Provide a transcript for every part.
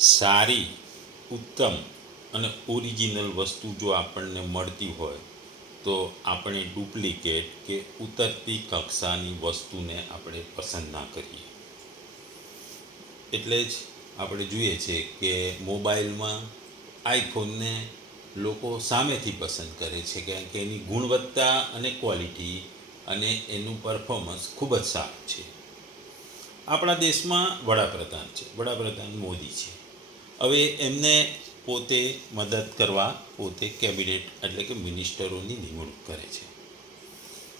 સારી, ઉત્તમ અને ઓરિજિનલ વસ્તુ જો આપણને મળતી હોય, તો આપણે ડુપ્લિકેટ કે ઉતરતી કક્ષાની વસ્તુને આપણે પસંદ ના કરીએ. એટલે જ આપણે જોઈએ છે કે મોબાઈલમાં આઈફોનને લોકો સામેથી પસંદ કરે છે, કારણ કે એની ગુણવત્તા અને ક્વોલિટી અને એનું પરફોર્મન્સ ખૂબ જ સારું છે. આપણા દેશમાં વડાપ્રધાન છે, વડાપ્રધાન મોદી છે. હવે એમને પોતે મદદ કરવા, પોતે કેબિનેટ એટલે કે મિનિસ્ટરોની નિમણૂક કરે છે.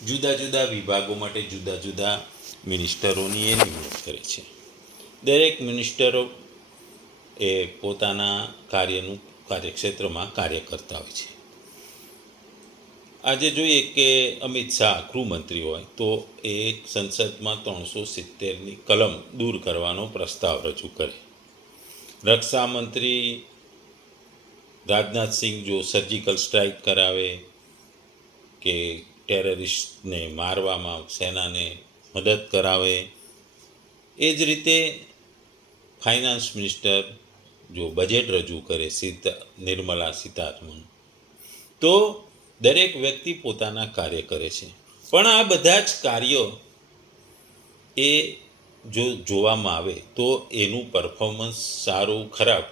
જુદા જુદા વિભાગો માટે જુદા જુદા મિનિસ્ટરોની એ નિમણૂક કરે છે. દરેક મિનિસ્ટરો એ પોતાના કાર્યનું કાર્યક્ષેત્રમાં કાર્ય કરતા હોય છે. આજે જોઈએ કે અમિત શાહ ગૃહમંત્રી હોય તો એ સંસદમાં ત્રણસો સિત્તેરની કલમ દૂર કરવાનો પ્રસ્તાવ રજૂ કરે. રક્ષા મંત્રી રાજનાથસિંહ જો સર્જિકલ સ્ટ્રાઇક કરાવે કે ટેરરિસ્ટને મારવામાં સેનાને મદદ કરાવે, એ જ રીતે ફાઇનાન્સ મિનિસ્ટર જો બજેટ રજૂ કરે સીતા નિર્મલા સીતારમણ, તો દરેક વ્યક્તિ પોતાના કાર્ય કરે છે. પણ આ બધા જ કાર્યો એ જો જોવામાં આવે તો એનું પરફોર્મન્સ સારું, ખરાબ,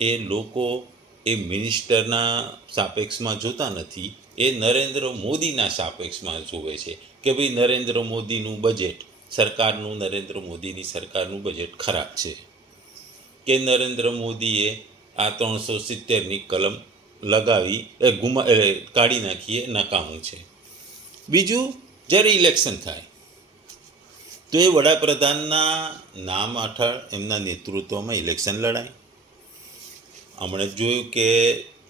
એ લોકો, એ મિનિસ્ટરના સાપેક્ષમાં જોતા નથી. એ નરેન્દ્ર મોદીના સાપેક્ષમાં જોવે છે કે ભાઈ નરેન્દ્ર મોદીનું બજેટ સરકારનું નરેન્દ્ર મોદીની સરકારનું બજેટ ખરાબ છે. કે નરેન્દ્ર મોદીએ આ ત્રણસો સિત્તેરની કલમ લગાવી, એ ગુમા કાઢી નાખીએ નકામું છે. બીજું, જ્યારે ઇલેક્શન થાય તો એ વડાપ્રધાનના નામ હેઠળ એમના નેતૃત્વમાં ઇલેક્શન લડાય હમણાં જોયું કે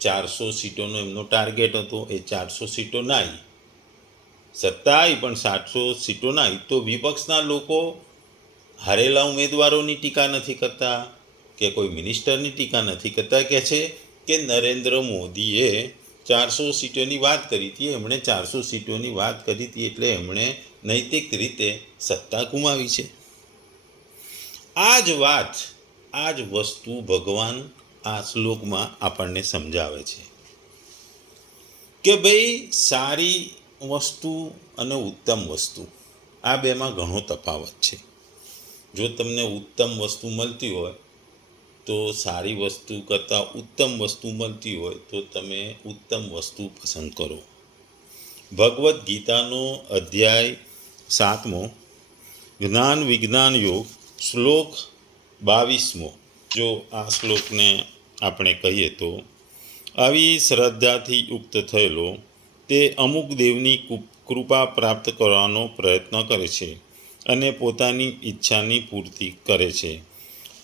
ચારસો સીટોનો એમનો ટાર્ગેટ હતો, એ ચારસો સીટો ના આવી સત્તા આવી પણ સાતસો સીટો ના આવી તો વિપક્ષના લોકો હારેલા ઉમેદવારોની ટીકા નથી કરતા, કે કોઈ મિનિસ્ટરની ટીકા નથી કરતા, કે છે કે નરેન્દ્ર મોદીએ ચારસો સીટોની વાત કરી હતી. એમણે ચારસો સીટોની વાત કરી હતી એટલે એમણે નૈતિક રીતે સત્તા ગુમાવી છે. આ જ વાત આ જ વસ્તુ ભગવાન આ શ્લોકમાં આપણને સમજાવે છે કે ભાઈ સારી વસ્તુ અને ઉત્તમ વસ્તુ, આ બેમાં ઘણો તફાવત છે. જો તમને ઉત્તમ વસ્તુ મળતી હોય, તો સારી વસ્તુ કરતાં ઉત્તમ વસ્તુ મળતી હોય, તો તમે ઉત્તમ વસ્તુ પસંદ કરો. ભગવદ્ ગીતાનો અધ્યાય સાતમો, જ્ઞાન વિજ્ઞાન યોગ, શ્લોક બાવીસમો. જો આ શ્લોકને આપણે કહીએ તો, આવી શ્રદ્ધાથી યુક્ત થયેલો, તે અમુક દેવની કૃપા પ્રાપ્ત કરવાનો પ્રયત્ન કરે છે અને પોતાની ઈચ્છાની પૂર્તિ કરે છે.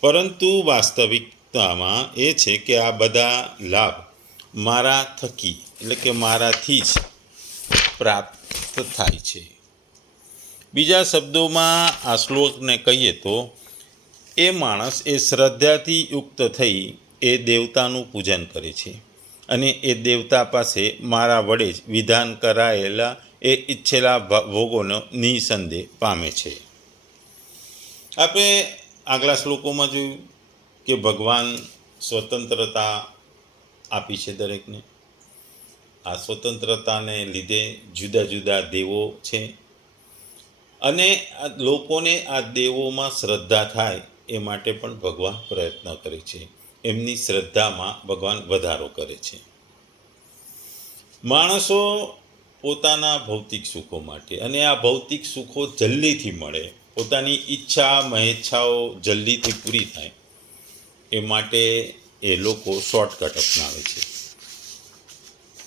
પરંતુ વાસ્તવિકતામાં એ છે કે આ બધા લાભ મારા થકી, એટલે કે મારાથી જ પ્રાપ્ત થાય છે. બીજા શબ્દોમાં આ શ્લોકને કહીએ તો, એ માણસ એ શ્રદ્ધાથી યુક્ત થઈ એ દેવતાનું પૂજન કરે છે અને એ દેવતા પાસે મારા વડે જ વિધાન કરાયેલા એ ઈચ્છેલા ભોગોનો નિસંદેહ પામે છે. આપણે આગલા શ્લોકોમાં જોયું કે ભગવાન સ્વતંત્રતા આપી છે દરેકને. આ સ્વતંત્રતાને લીધે જુદા જુદા દેવો છે. અને લોકોને આ દેવોમાં શ્રદ્ધા થાય એ માટે પણ ભગવાન પ્રયત્ન કરે છે. એમની શ્રદ્ધામાં ભગવાન વધારો કરે છે. માણસો પોતાના ભૌતિક સુખો માટે અને આ ભૌતિક સુખો જલ્દીથી મળે, પોતાની ઈચ્છા, મહેચ્છાઓ જલ્દીથી પૂરી થાય, એ માટે એ લોકો શોર્ટકટ અપનાવે છે.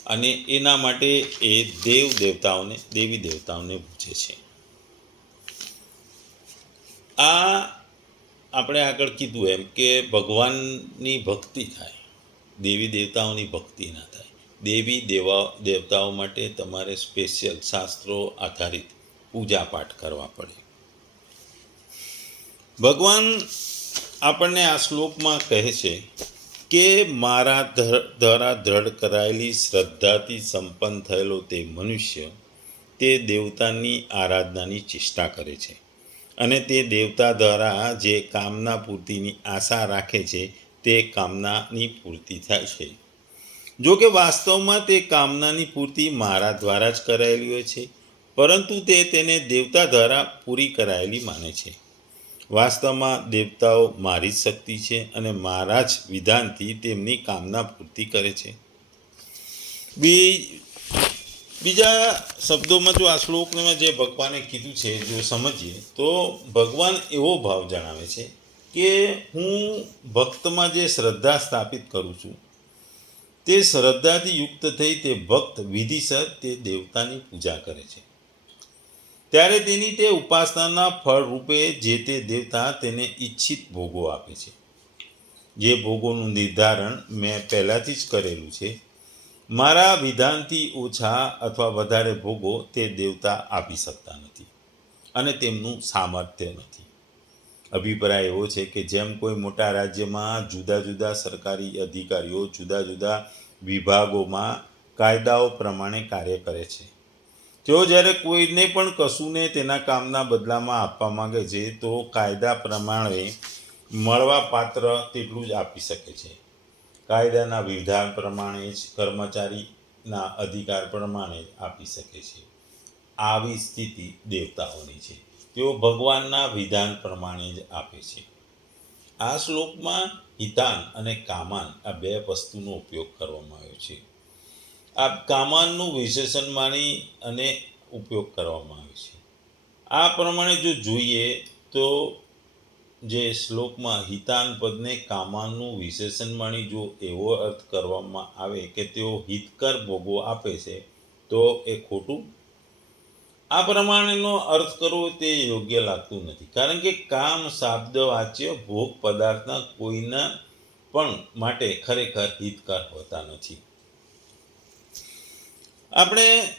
અને એના માટે એ દેવ દેવતાઓને દેવી દેવતાઓને પૂજે છે. આ આપણે આગળ કીધું એમ કે ભગવાનની ભક્તિ થાય, દેવી દેવતાઓની ભક્તિ ના થાય. દેવી દેવા દેવતાઓ માટે તમારે સ્પેશિયલ શાસ્ત્રો આધારિત પૂજા પાઠ કરવા પડે. ભગવાન આપણને આ શ્લોકમાં કહે છે કે મારા દ્વારા દ્રઢ કરાયેલી શ્રદ્ધાથી સંપન્ન થયેલો તે મનુષ્ય તે દેવતાની આરાધનાની ચેષ્ટા કરે છે. અને તે દેવતા દ્વારા જે કામના પૂર્તિની આશા રાખે છે, તે કામનાની પૂર્તિ થાય છે. જો કે વાસ્તવમાં તે કામનાની પૂર્તિ મારા દ્વારા જ કરાયેલી હોય છે, પરંતુ તે તેને દેવતા દ્વારા પૂરી કરાયેલી માને છે. વાસ્તવમાં દેવતાઓ મારી જ શક્તિ છે અને મારા જ વિધાનથી તેમની કામના પૂર્તિ કરે છે. બી બીજા શબ્દોમાં જો આ શ્લોકમાં જે ભગવાને કીધું છે, જો સમજીએ, તો ભગવાન એવો ભાવ જણાવે છે કે હું ભક્તમાં જે શ્રદ્ધા સ્થાપિત કરું છું, તે શ્રદ્ધાથી યુક્ત થઈ તે ભક્ત વિધિસર તે દેવતાની પૂજા કરે છે. ત્યારે તેની તે ઉપાસનાના ફળ રૂપે જે તે દેવતા તેને ઈચ્છિત ભોગો આપે છે. જે ભોગોનું નિર્ધારણ મેં પહેલાંથી જ કરેલું છે. મારા વિધાનથી ઓછા અથવા વધારે ભોગો તે દેવતા આપી શકતા નથી અને તેમનું સામર્થ્ય નથી. અભિપ્રાય એવો છે કે જેમ કોઈ મોટા રાજ્યમાં જુદા જુદા સરકારી અધિકારીઓ, જુદા જુદા વિભાગોમાં કાયદાઓ પ્રમાણે કાર્ય કરે છે. તેઓ જ્યારે કોઈને પણ કશુંને તેના કામના બદલામાં આપવા માંગે છે તો કાયદા પ્રમાણે મળવા પાત્ર તેટલું જ આપી શકે છે. કાયદાના વિધાન પ્રમાણે જ કર્મચારીના અધિકાર પ્રમાણે જ આપી શકે છે. આવી સ્થિતિ દેવતાઓની છે. તેઓ ભગવાનના વિધાન પ્રમાણે જ આપે છે. આ શ્લોકમાં હિતાન અને કામાન આ બે વસ્તુનો ઉપયોગ કરવામાં આવ્યો છે. આ કામાનનું વિશેષણ માની અને ઉપયોગ કરવામાં આવે છે. આ પ્રમાણે જો જોઈએ તો જે શ્લોકમાં હિતાન પદને કામાનનું વિશેષણ માની જો એવો અર્થ કરવામાં આવે કે તેઓ હિતકર ભોગો આપે છે, તો એ ખોટું? આ પ્રમાણેનો અર્થ કરવો તે યોગ્ય લાગતું નથી. કારણ કે કામ, શાબ્દ, વાચ્ય, ભોગ, પદાર્થના કોઈના પણ માટે ખરેખર હિતકર હોતા નથી. આપણે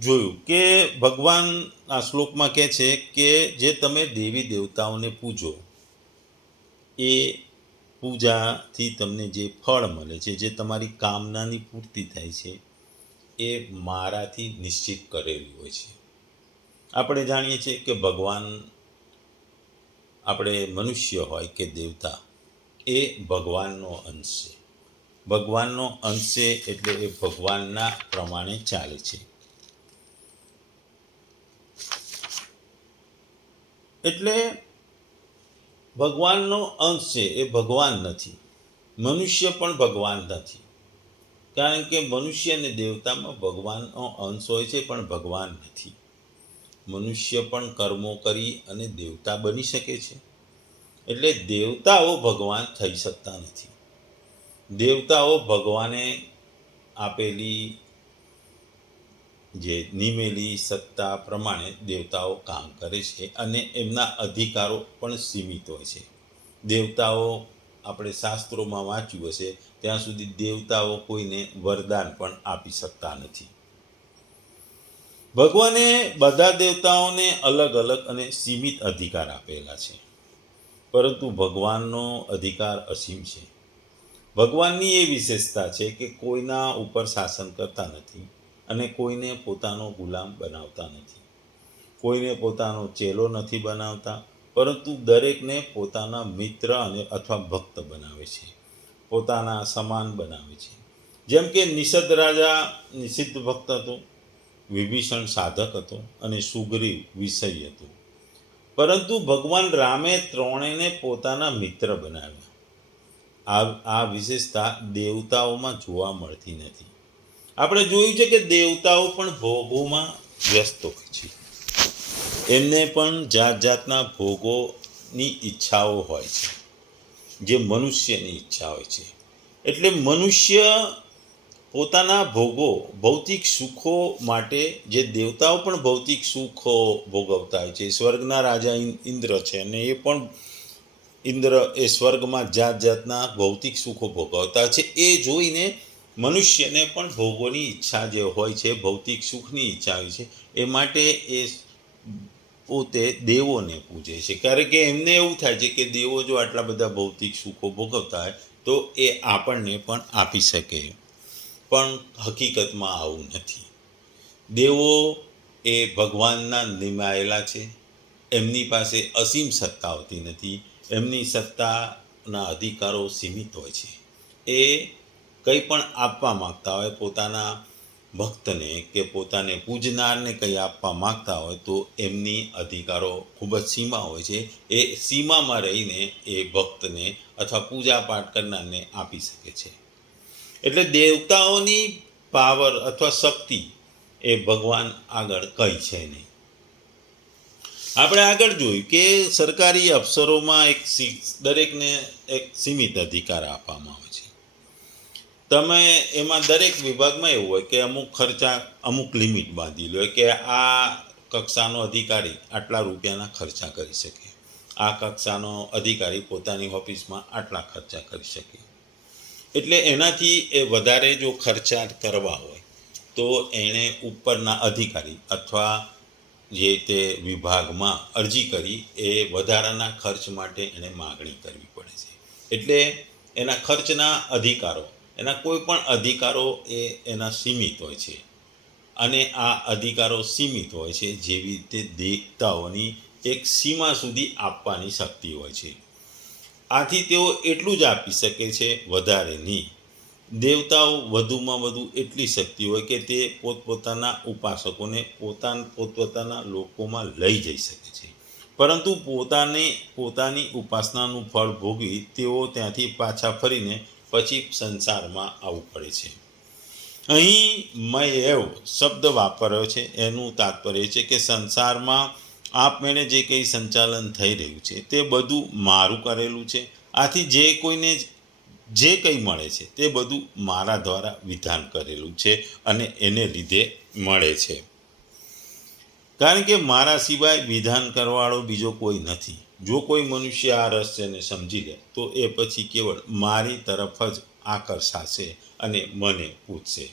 જોયું કે ભગવાન આ શ્લોકમાં કહે છે કે જે તમે દેવી દેવતાઓને પૂજો એ પૂજાથી તમને જે ફળ મળે છે, જે તમારી કામનાની પૂર્તિ થાય છે, એ મારાથી નિશ્ચિત કરેલી હોય છે. આપણે જાણીએ છીએ કે ભગવાન આપણે મનુષ્ય હોય કે દેવતા, એ ભગવાનનો અંશ છે. ભગવાનનો અંશ છે એટલે એ ભગવાનના પ્રમાણે ચાલે છે. એટલે ભગવાનનો અંશ છે એ ભગવાન નથી. મનુષ્ય પણ ભગવાન નથી. કારણ કે મનુષ્ય અને દેવતામાં ભગવાનનો અંશ હોય છે, પણ ભગવાન નથી. મનુષ્ય પણ કર્મો કરી અને દેવતા બની શકે છે. એટલે દેવતાઓ ભગવાન થઈ શકતા નથી. દેવતાઓ ભગવાને આપેલી જે નિમેલી સત્તા પ્રમાણે દેવતાઓ કામ કરે છે અને એમના અધિકારો પણ સીમિત હોય છે. દેવતાઓ આપણે શાસ્ત્રોમાં વાંચ્યું હશે, ત્યાં સુધી દેવતાઓ કોઈને વરદાન પણ આપી શકતા નથી. ભગવાને બધા દેવતાઓને અલગ અલગ અને સીમિત અધિકાર આપેલા છે. પરંતુ ભગવાનનો અધિકાર અસીમ છે. ભગવાનની એ વિશેષતા છે કે કોઈના ઉપર શાસન કરતા નથી. અને કોઈને પોતાનો ગુલામ બનાવતા નથી. કોઈને પોતાનો ચેલો નથી બનાવતા, પરંતુ દરેકને પોતાના મિત્ર અને અથવા ભક્ત બનાવે છે. પોતાના સમાન બનાવે છે. જેમ કે નિષદ રાજા નિષિદ્ધ ભક્ત હતો, વિભીષણ સાધક હતો અને સુગ્રીવ વિષય હતો. પરંતુ ભગવાન રામે ત્રણેયને પોતાના મિત્ર બનાવ્યા. આ આ વિશેષતા દેવતાઓમાં જોવા મળતી નથી. આપણે જોયું છે કે દેવતાઓ પણ ભોગોમાં વ્યસ્ત હોય છે. એમને પણ જાત જાતના ભોગોની ઈચ્છાઓ હોય છે, જે મનુષ્યની ઈચ્છા હોય છે. એટલે મનુષ્ય પોતાના ભોગો, ભૌતિક સુખો માટે જે દેવતાઓ પણ ભૌતિક સુખો ભોગવતા હોય છે સ્વર્ગના રાજા ઇન્દ્ર છે અને એ પણ ઇન્દ્ર એ સ્વર્ગમાં જાત જાતના ભૌતિક સુખો ભોગવતા છે. એ જોઈને મનુષ્યને પણ ભોગોની ઈચ્છા જે હોય છે, ભૌતિક સુખની ઈચ્છા હોય છે, એ માટે એ પોતે દેવોને પૂજે છે. કારણ કે એમને એવું થાય છે કે દેવો જો આટલા બધા ભૌતિક સુખો ભોગવતા હોય, તો એ આપણને પણ આપી શકે. પણ હકીકતમાં આવું નથી. દેવો એ ભગવાનના નિમાયેલા છે. એમની પાસે અસીમ સત્તા હોતી નથી. એમની સત્તાના અધિકારો સીમિત હોય છે. એ કંઈ પણ આપવા માગતા હોય પોતાના ભક્તને કે પોતાને પૂજનારને કંઈ આપવા માગતા હોય તો એમની અધિકારો ખૂબ જ સીમા હોય છે. એ સીમામાં રહીને એ ભક્તને અથવા પૂજા પાઠ કરનારને આપી શકે છે. એટલે દેવતાઓની પાવર અથવા શક્તિ એ ભગવાન આગળ કંઈ છે નહીં. આપણે આગળ જોયું કે સરકારી અફસરોમાં એક દરેકને એક સીમિત અધિકાર આપવામાં આવે છે. તમે એમાં દરેક વિભાગમાં એવું હોય કે અમુક ખર્ચા અમુક લિમિટ બાંધી લો કે આ કક્ષાનો અધિકારી આટલા રૂપિયાના ખર્ચા કરી શકે. આ કક્ષાનો અધિકારી પોતાની ઓફિસમાં આટલા ખર્ચા કરી શકે. એટલે એનાથી એ વધારે જો ખર્ચા કરવા હોય, તો એણે ઉપરના અધિકારી અથવા જે તે વિભાગમાં અરજી કરી, એ વધારાના ખર્ચ માટે એણે માગણી કરવી પડે છે. એટલે એના ખર્ચના અધિકારો એના કોઈ પણ અધિકારો એ એના સીમિત હોય છે. અને આ અધિકારો સીમિત હોય છે જેવી રીતે દેવતાઓની એક સીમા સુધી આપવાની શક્તિ હોય છે. આથી તેઓ એટલું જ આપી શકે છે વધારે નહીં. દેવતાઓ વધુમાં વધુ એટલી શક્તિ હોય કે તે પોતપોતાના ઉપાસકોને પોતાના પોતપોતાના લોકોમાં લઈ જઈ શકે છે. પરંતુ પોતાને પોતાની ઉપાસનાનું ફળ ભોગવી તેઓ ત્યાંથી પાછા ફરીને પછી સંસારમાં આવવું પડે છે. અહીં મેં એવ શબ્દ વાપર્યો છે. એનું તાત્પર્ય છે કે સંસારમાં આપમેળે જે કંઈ સંચાલન થઈ રહ્યું છે તે બધું મારું કરેલું છે. આથી જે કોઈને જે કંઈ મળે છે તે બધું મારા દ્વારા વિધાન કરેલું છે અને એને લીધે મળે છે. કારણ કે મારા સિવાય વિધાન કરવાળો બીજો કોઈ નથી. જો કોઈ મનુષ્ય આ રહસ્યને સમજી લે, તો એ પછી કેવળ મારી તરફ જ આકર્ષાશે અને મને પૂછશે.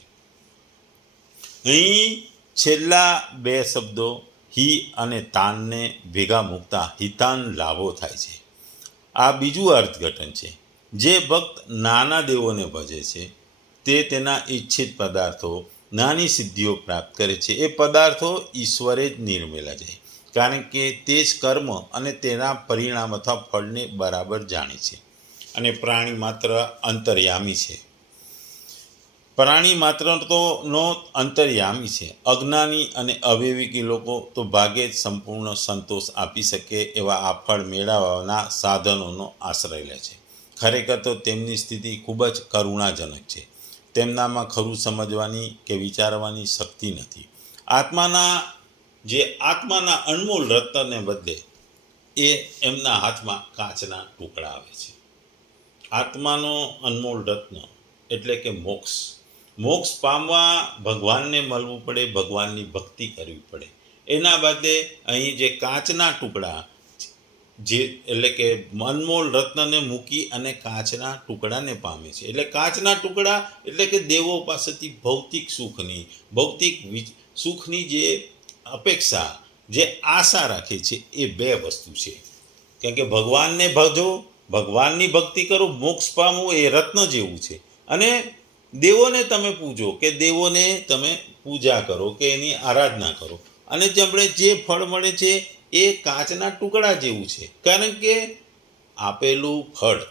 અહીં છેલ્લા બે શબ્દો, હિ અને તાનને ભેગા મૂકતા હિતાન લાભો થાય છે. આ બીજું અર્થઘટન છે. જે ભક્ત નાના દેવોને ભજે છે, તે તેના ઈચ્છિત પદાર્થો, નાની સિદ્ધિઓ પ્રાપ્ત કરે છે. એ પદાર્થો ઈશ્વરે જ નિર્મેલા છે. કારણ કે તે જ કર્મ અને તેના પરિણામ અથવા ફળને બરાબર જાણે છે અને પ્રાણી માત્ર અંતર્યામી છે. પ્રાણી માત્ર તો નો અંતર્યામી છે. અજ્ઞાની અને અવિવેકી લોકો તો ભાગે જ સંપૂર્ણ સંતોષ આપી શકે એવા આ ફળ મેળવવાના સાધનોનો આશ્રય લે છે. ખરેખર તો તેમની સ્થિતિ ખૂબ જ કરુણાજનક છે. તેમનામાં ખરું સમજવાની કે વિચારવાની શક્તિ નથી. આત્માના જે આત્માના અનમોલ રત્નને બદલે એ એમના હાથમાં કાચના ટુકડા આવે છે. આત્માનો અનમોલ રત્ન એટલે કે મોક્ષ. મોક્ષ પામવા ભગવાનને મળવું પડે, ભગવાનની ભક્તિ કરવી પડે. એના બદલે અહીં જે કાચના ટુકડા જે એટલે કે અનમોલ રત્નને મૂકી અને કાચના ટુકડાને પામે છે. એટલે કાચના ટુકડા એટલે કે દેવો પાસેથી ભૌતિક સુખની ભૌતિક સુખની જે અપેક્ષા, જે આશા રાખે છે, એ બે વસ્તુ છે. કેમ કે ભગવાનને ભજો, ભગવાનની ભક્તિ કરો, મોક્ષ પામવું એ રત્ન જેવું છે. અને દેવોને તમે પૂજો, કે દેવોને તમે પૂજા કરો, કે એની આરાધના કરો. અને જેમણે જે ફળ મળે છે, એ કાચના ટુકડા જેવું છે. કારણ કે આપેલું ફળ,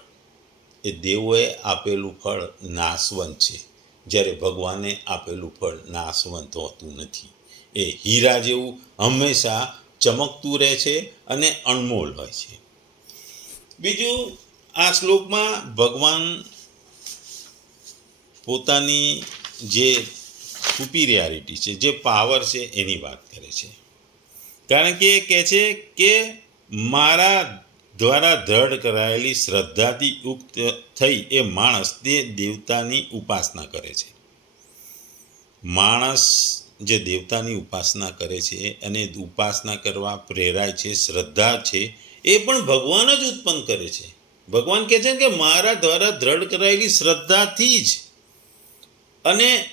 એ દેવોએ આપેલું ફળ નાશવંત છે. જ્યારે ભગવાને આપેલું ફળ નાશવંત હોતું નથી. એ હીરા જેવું હંમેશા ચમકતું રહે છે અને અણમોલ હોય છે. બીજું, આ શ્લોકમાં ભગવાન પોતાની જે સુપિરિયારિટી છે, જે પાવર છે એની વાત કરે છે. કારણ કે એ કહે છે કે મારા દ્વારા દ્રઢ કરાયેલી શ્રદ્ધાથી યુક્ત થઈ એ માણસ તે દેવતાની ઉપાસના કરે છે. માણસ જે દેવતાની ઉપાસના કરે છે અને ઉપાસના કરવા પ્રેરાય છે, શ્રદ્ધા છે, એ પણ ભગવાન જ ઉત્પન્ન કરે છે. ભગવાન કહે છે કે મારા દ્વારા દ્રઢ કરાયેલી શ્રદ્ધાથી જ. અને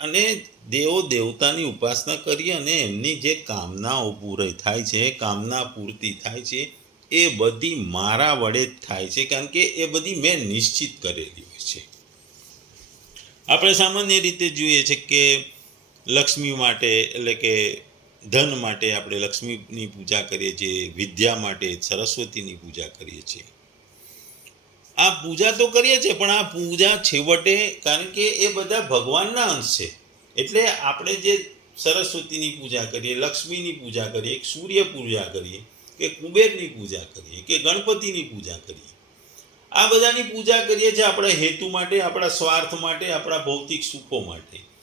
અને દેવો દેવતાની ઉપાસના કરી અને એમની જે કામનાઓ પૂરી થાય છે, કામના પૂર્તિ થાય છે, એ બધી મારા વડે જ થાય છે. કારણ કે એ બધી મેં નિશ્ચિત કરેલી હોય છે. આપણે સામાન્ય રીતે જોઈએ છે કે લક્ષ્મી માટે, એટલે કે ધન માટે આપણે લક્ષ્મીની પૂજા કરીએ છીએ, વિદ્યા માટે સરસ્વતીની પૂજા કરીએ છીએ. આ પૂજા તો કરીએ છીએ, પણ આ પૂજા છેવટે, કારણ કે એ બધા ભગવાનના અંશ છે. એટલે આપણે જે સરસ્વતીની પૂજા કરીએ, લક્ષ્મીની પૂજા કરીએ સૂર્ય પૂજા કરીએ, કે કુબેરની પૂજા કરીએ, કે ગણપતિની પૂજા કરીએ. આ બધાની પૂજા કરીએ છીએ આપણા હેતુ માટે, આપણા સ્વાર્થ માટે, આપણા ભૌતિક સુખો માટે.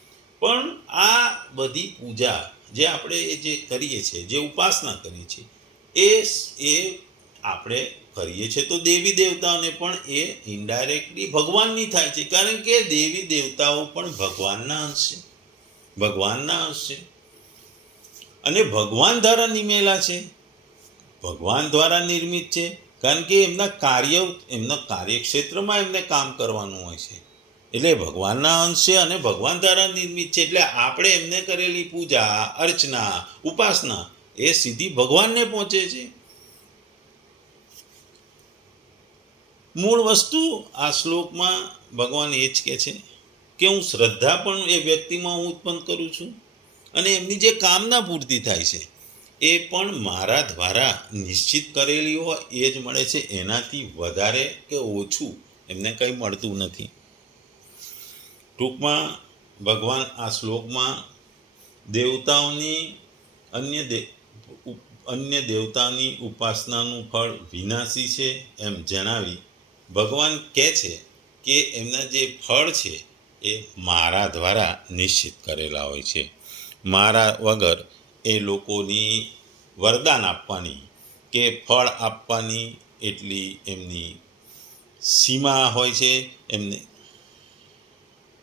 પણ આ બધી પૂજા જે આપણે જે કરીએ છીએ, જે ઉપાસના કરીએ છીએ, એ એ આપણે કરીએ છીએ. તો દેવી દેવતાઓને પણ એ ઇન્ડાયરેક્ટલી ભગવાનની થાય છે. કારણ કે દેવી દેવતાઓ પણ ભગવાનના અંશ ભગવાનના અંશ. અને ભગવાન દ્વારા નિમેલા છે. ભગવાન દ્વારા નિર્મિત છે. કારણ કે એમના કાર્ય, એમના કાર્યક્ષેત્રમાં એમને કામ કરવાનું હોય છે. એટલે ભગવાનના અંશ અને ભગવાન દ્વારા નિર્મિત છે. એટલે આપણે એમને કરેલી પૂજા, અર્ચના, ઉપાસના, એ સીધી ભગવાનને પહોંચે છે. મૂળ વસ્તુ આ શ્લોકમાં ભગવાન એ જ કહે છે કે હું શ્રદ્ધા પણ એ વ્યક્તિમાં હું ઉત્પન્ન કરું છું અને એમની જે કામના પૂર્તિ થાય છે એ પણ મારા દ્વારા નિશ્ચિત કરેલી હોય એ જ મળે છે. એનાથી વધારે કે ઓછું એમને કંઈ મળતું નથી. ટૂંકમાં ભગવાન આ શ્લોકમાં દેવતાઓની અન્ય દે, અન્ય દેવતાની ઉપાસનાનું ફળ વિનાશી છે એમ જણાવી ભગવાન કહે છે કે એમના જે ફળ છે એ મારા દ્વારા નિશ્ચિત કરેલા હોય છે. મારા વગર એ લોકોની વરદાન આપવાની કે ફળ આપવાની એટલી એમની સીમા હોય છે, એમને